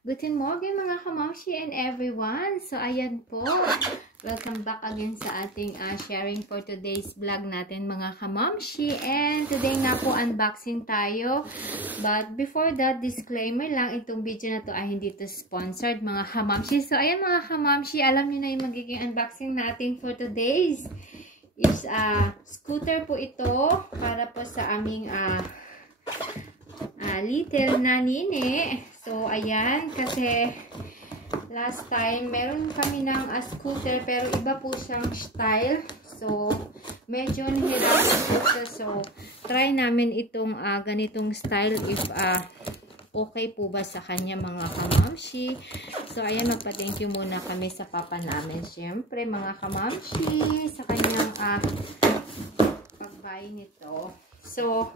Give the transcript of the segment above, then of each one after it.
Guten Morgen mga kamamshi and everyone. So ayan po. Welcome back again sa ating sharing for today's vlog natin mga kamamshi. And today nga po unboxing tayo. But before that, disclaimer lang, itong video na to ay hindi to sponsored mga kamamshi. So ayan mga kamamshi, alam niyo na yung magiging unboxing natin for today's is scooter po ito para po sa aming little na nini. So, ayan, kasi last time, meron kami ng scooter, pero iba po siyang style. So, medyo nahirapan po siya. So, try namin itong ganitong style if okay po ba sa kanya mga kamamshi. So, ayan, magpa-thank you muna kami sa papa namin. Siyempre, mga kamamshi, sa kanyang pag-buy nito. So,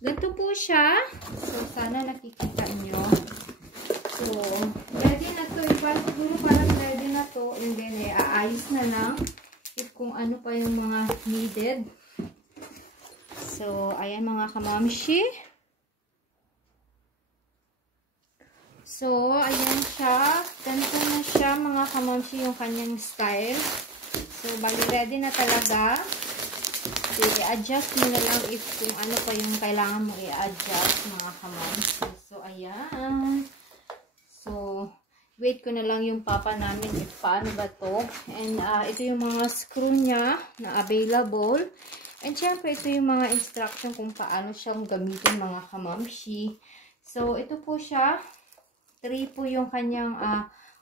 ganito po siya. So, sana nakikita nyo. So, ready na to. Iba siguro parang ready na to. And then, aayos na lang if kung ano pa yung mga needed. So, ayan mga kamamshi. So, ayan siya. Ganito na siya mga kamamshi yung kanyang style. So, bali ready na talaga. So, i-adjust mo na lang if kung ano pa yung kailangan mo i-adjust mga kamamshi. So, ayan. So, wait ko na lang yung papa namin if paano ba to. And, ito yung mga screw niya na available. And, syempre, ito yung mga instruction kung paano siyang gamitin mga kamamshi. So, ito po siya. 3 po yung kanyang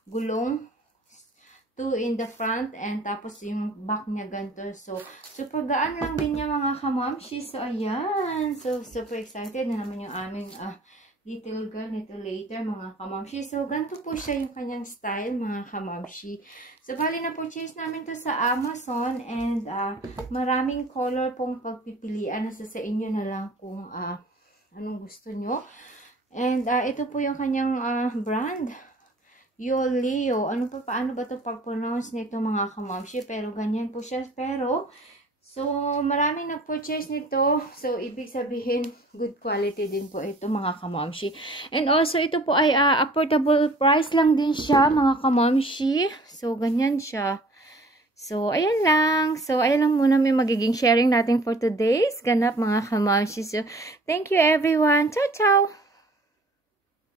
gulong. 2 in the front and tapos yung back niya ganito. So, super gaan lang din niya mga kamamshi. So, ayan. So, super excited na naman yung aming little girl nito later mga kamamshi. So, ganito po siya yung kanyang style mga kamamshi. So, bali na purchase namin to sa Amazon and maraming color pong pagpipilian. Nasa sa inyo na lang kung anong gusto nyo. And ito po yung kanyang brand. Yoleo. Paano ba ito pag-pronounce nito mga kamamshi? Pero ganyan po siya. Pero, so, maraming nag-purchase nito. So, ibig sabihin, good quality din po ito mga kamamshi. And also, ito po ay affordable price lang din siya mga kamamshi. So, ganyan siya. So, ayan lang. So, ayan lang muna may magiging sharing natin for today's ganap mga kamamshi. So, thank you everyone. Ciao, ciao!